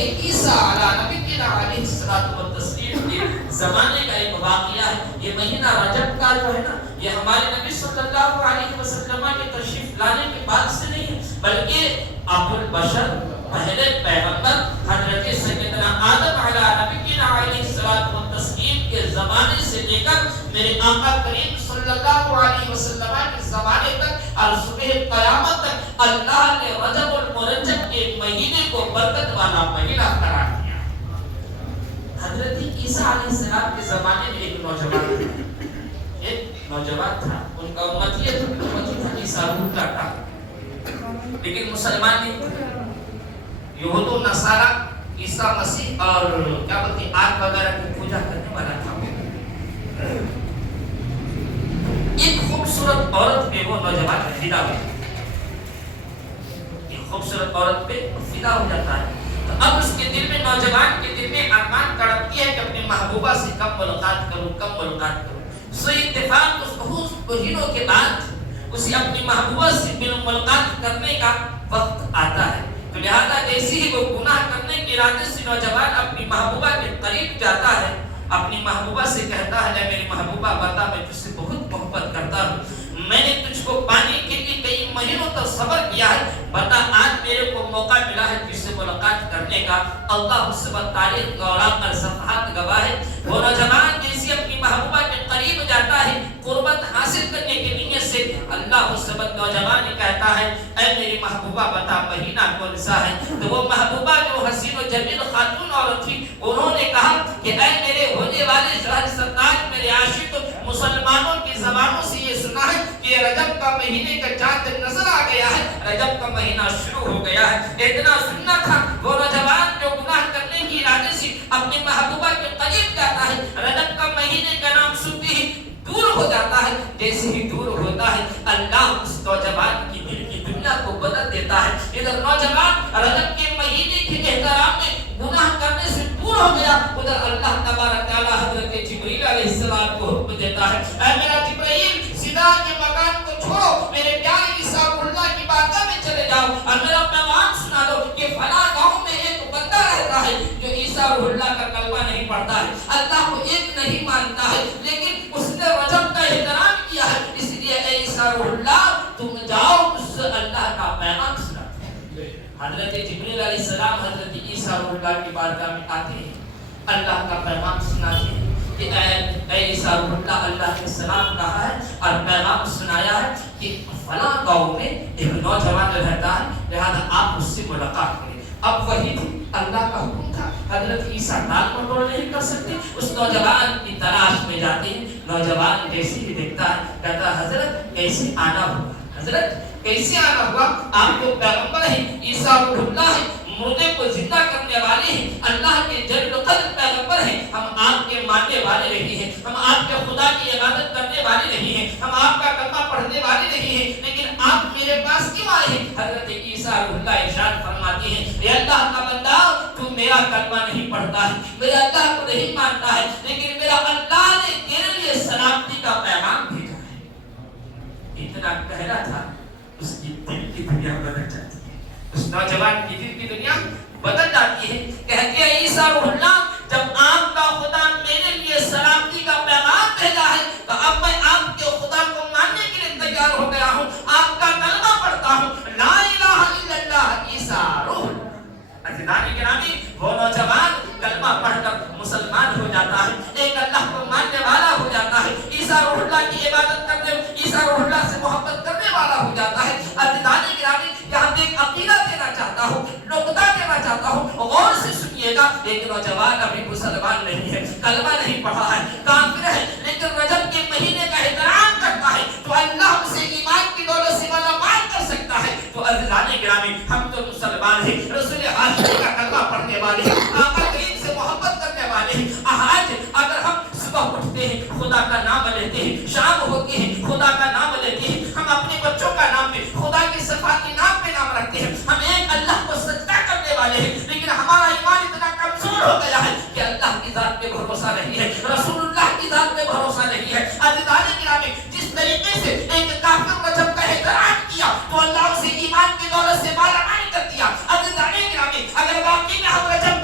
عیسیٰ علی نبینا علیہ الصلوۃ والتسلیم کے زمانے کا ایک واقعہ ہے. یہ مہینہ رجب کا جو ہے نا یہ ہمارے نبی صلی اللہ علیہ وسلم کے تشریف لانے کے بعد سے نہیں ہے بلکہ ابو البشر پہلے پیغمبر حضرت سیدنا آدم علی نبینا علیہ الصلوۃ والتسلیم کے زمانے سے لے کر میرے آقا کریم صلی اللہ علیہ وسلم کے زمانے تک اور صبح قیامت تک اللہ نے رجب المرجب کے مہینے کو برکت والا مہینہ قرار دیا. حضرت عیسیٰ علیہ السلام کے زمانے میں ایک نوجوان تھا. ان کا امتیت تھا عیسیٰ روح کا تھا لیکن مسلمان نہیں تھا. یہود و نصارہ عیسیٰ مسیح اور کیا بولتے ہیں آگ وغیرہ کی پوجا کرنے والا تھا. ایک خوبصورت عورت پہ وہ نوجوان فدا ہو جاتا ہے. ایک خوبصورت عورت پہ فدا ہو جاتا ہے. تو اب اس کے دل میں نوجوان کے دل میں ارمان تڑپتی ہے کہ اپنی محبوبہ سے کم ملاقات کروں. سو اتفاق اس بہت مہینوں کے بعد اسے اپنی محبوبہ سے ملاقات کرنے کا وقت آتا ہے. تو لہذا جیسے ہی وہ گناہ کرنے کے ارادے سے نوجوان اپنی محبوبہ کے قریب جاتا ہے اپنی محبوبہ سے کہتا ہے میری محبوبہ بتا میں تجھ سے بہت محبت کرتا ہوں. میں نے تجھ کو پانے کے لیے کئی مہینوں تک صبر کیا ہے. بتا آج میرے کو موقع ملا ہے تجھ سے ملاقات کرنے کا. اللہ اس وقت تاریخ گوراں پر صفحات گواہ ہے. وہ نوجوان جیسے اپنی محبوبہ کے قریب جاتا ہے قربت حاصل کرنے کی نیت سے اللہ اس وقت نوجوان کہتا ہے اے میری محبوبہ بتا مہینہ کون سا ہے. تو وہ محبوبہ جو حسین و جمیل خاتون عورت تھی انہوں نے کہا کہ اے میرے ہونے والے شہر سرتاج میرے عاشق مسلمانوں کی زبانوں سے یہ سنا ہے کہ رجب کا مہینے کا چاند نظر آ گیا ہے. رجب کا مہینہ شروع ہو گیا ہے. اتنا سننا تھا. وہ نوجوان جو گناہ کرنے کی ارادے سے اپنی محبوبہ کے قریب جاتا ہے رجب کا مہینے کا نام سنتے ہی دور ہو جاتا ہے. جیسے ہی دور ہوتا ہے اللہ اس نوجوان کی دل کی دنیا کو بدل دیتا ہے. ادھر نوجوان رجب کے مہینے کے احترام میں گناہ کرنے سے دور ہو گیا. ادھر اللہ تبارک تعالی حضرت جبریل علیہ السلام کو حکم دیتا ہے اے میرا جبرائیل سیدھا کے مکان کو چھوڑو میرے پیارے عیسیٰ اللہ کی بارگاہ میں چلے جاؤ اور میرا پیغام سنا دو کہ فلاں گاؤں میں ایک بندہ رہتا ہے جو عیسیٰ اللہ کا کلمہ نہیں پڑھتا ہے اللہ کو ایک نہیں مانتا ہے لیکن اس نے رجب کا احترام کیا ہے. اس لیے اے عیسیٰ اللہ تم جاؤ اس سے اللہ کا پیغام سنا. حضرت جبریل علیہ السلام حضرت عیسیٰ اللہ کی بارگاہ میں آتے ہیں اللہ کا پیغام سناتے ہیں کہ اے عیسیٰ اللہ کے سلام کہا ہے اور پیغام سنایا ہے کہ فلاں گاؤں میں ایک نوجوان رہتا ہے لہذا آپ اس سے ملاقات کریں. اب وہی اللہ کا حکم تھا. حضرت عیسیٰ نال کنٹرول نہیں کر سکتے. اس نوجوان کی تلاش میں جاتے ہیں. نوجوان جیسے ہی دیکھتا ہے کہتا ہے حضرت کیسے آنا ہوا. حضرت کیسے آنا ہوا. آپ کو پیغمبر ہیں عیسیٰ اللہ ہے مردے کو زندہ کرنے والے ہیں اللہ کے جلد قدر پیغمبر ہیں. ہم آپ کے ماننے والے نہیں ہیں. ہم آپ کے خدا کی عبادت کرنے والے نہیں ہیں. ہم آپ کا کلمہ پڑھنے والے نہیں ہیں. لیکن آپ میرے پاس کیوں آئے ہیں. حضرت عیسیٰ اللہ ارشاد فرماتے ہیں اے اللہ کا بندہ تو میرا کلمہ نہیں پڑھتا ہے میرے اللہ کو نہیں مانتا ہے لیکن میرا اللہ نے تیرے لیے سلامتی کا پیغام بھیجا ہے. اتنا کہنا تھا اس کی دل کی دنیا بدل جاتی ہے. اس نوجوان کی دل کی دنیا بدل جاتی ہے. کہتے ہیں عیسیٰ اللہ جب آپ کا خدا میرے لیے سلامتی کا پیغام بھیجا ہے تو اب میں آپ کے خدا کو ماننے کے لیے تیار ہو گیا ہوں. آپ کا کلمہ پڑھتا ہوں لا الہ الا اللہ عیسیٰ روح. عزیزان گرامی وہ نوجوان کلمہ پڑھ کر مسلمان ہو جاتا ہے. ایک اللہ کو ماننے والا ہو جاتا ہے. عیسیٰ روح اللہ کی عبادت کرنے عیسیٰ روح اللہ سے محبت کرنے والا ہو جاتا ہے. عزیزان گرامی یہاں پہ ایک عقیدہ دینا چاہتا ہوں نقطہ دینا چاہتا ہوں غور سے سنیے گا. ایک نوجوان ابھی مسلمان نہیں ہے کلمہ نہیں پڑھا ہے کافر ہے لیکن رجب کے مہینے کا احترام کرتا ہے تو اللہ اسے ایمان کی دولت سے مالامال کر سکتا ہے. تو عزیزان گرامی ہم تو مسلمان ہیں رسول ہاشمی کا کلمہ پڑھنے والے ہیں آقا کریم سے محبت کرنے والے ہیں. آج اگر ہم صبح اٹھتے ہیں خدا کا نام لیتے ہیں شام ہوتی ہے خدا کا نام لیتے ہیں ہم اپنے بچوں کا نام پہ خدا کی صفاتی نام پہ نام رکھتے ہیں ہم ایک اللہ کو سجدہ کرنے والے ہیں لیکن ہمارا ایمان اتنا کمزور ہو گیا ہے کہ اللہ کی ذات پہ بھروسہ نہیں ہے رسول اللہ کی ذات پہ بھروسہ نہیں ہے. عزیزان گرامی جس طریقے سے ایک کافر کو جب کا احترام کیا تو اللہ اسے ایمان کی دولت سے مالا مال کر دیا. عزیزان گرامی اگر واقعی میں ہم رجب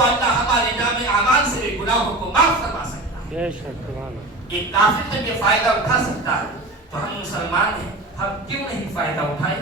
تو اللہ ہمارے نام اعمال سے بھی گناہوں کو معاف فرما سکتا ہے. بے شک سبحان ایک کافر جب یہ فائدہ اٹھا سکتا ہے تو ہم مسلمان ہیں, ہم کیوں نہیں فائدہ اٹھائیں؟